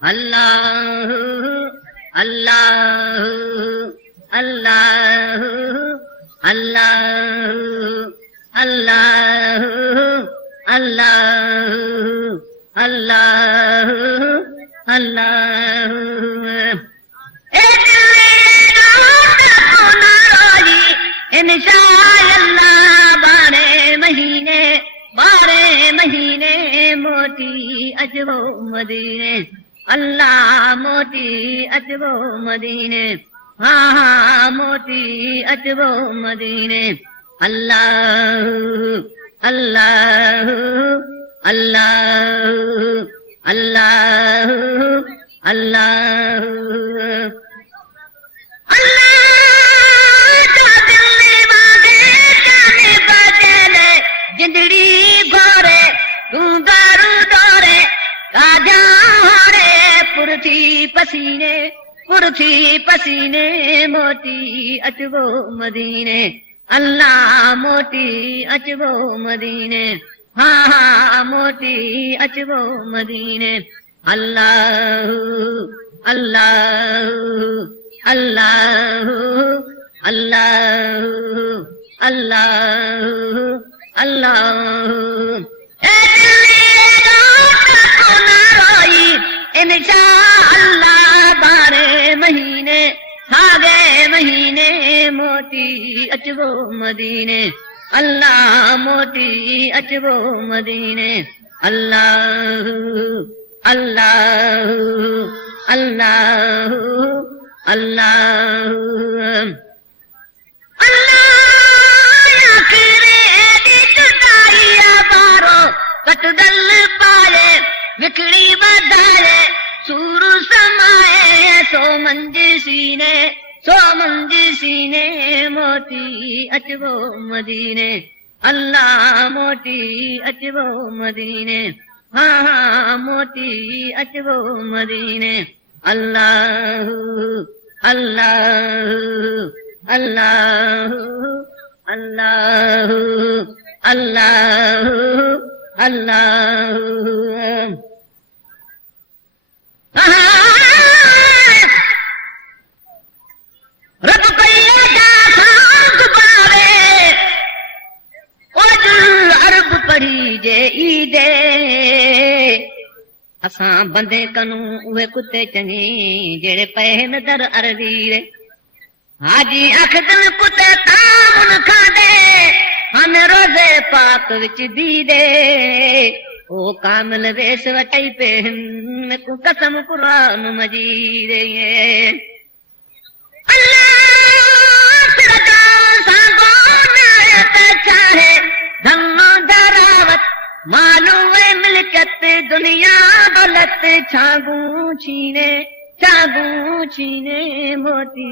अल्लाह अल्लाह अल्लाह अल्लाह अल्लाह अल्लाह अल्लाह अल्लाह इंशाअल्लाह 12 महीने मोती अचबो मदीने अल्लाह मोती अचबो मदीने हाँ हाँ मोती अचबो मदीने अल्लाह अल्लाह अल्लाह अल्लाह अल्लाह जिंदड़ी घोरे तू दारू दौरे राजा हारे पुरथी पसीने मोती अचबो मदीने अल्लाह मोती अचबो मदीने हाँ हाँ मोती अचबो मदीने अल्लाह अल्लाह अल्लाह अल्लाह अल्लाह अल्लाह इंशाअल्लाह 12 महीने मोती अचबो मदीने अल्लाह मोती अचबो मदीने अल्लाह अल्लाह अल्लाह अल्लाह कटदल पाए विकड़ी बधाए सूर समाए सो मंज सीने मोती अचबो मदीने अल्लाह मोती अचबो मदीने हाँ हाँ मोती अचबो मदीने अल्लाह अल्लाह अल्लाह अल्लाह अल्लाह अल्लाह रब पैदा सांग पावे ओजुल अरब पढ़ी जे ईदे असां बंदे कनू उहे कुत्ते चङे जेड़े पहन दर अरबी रे हाजी अखदन कुत्ते कामुन खांदे हमें रोजे पाक विच दी दे ओ कामिल वेश वटई पे को कसम कुरान मजीद अल्लाह तेरा सांगो नायत चाहे धम्मो दरावत मालूम मिलकत दुनिया दौलत छागू छीने मोती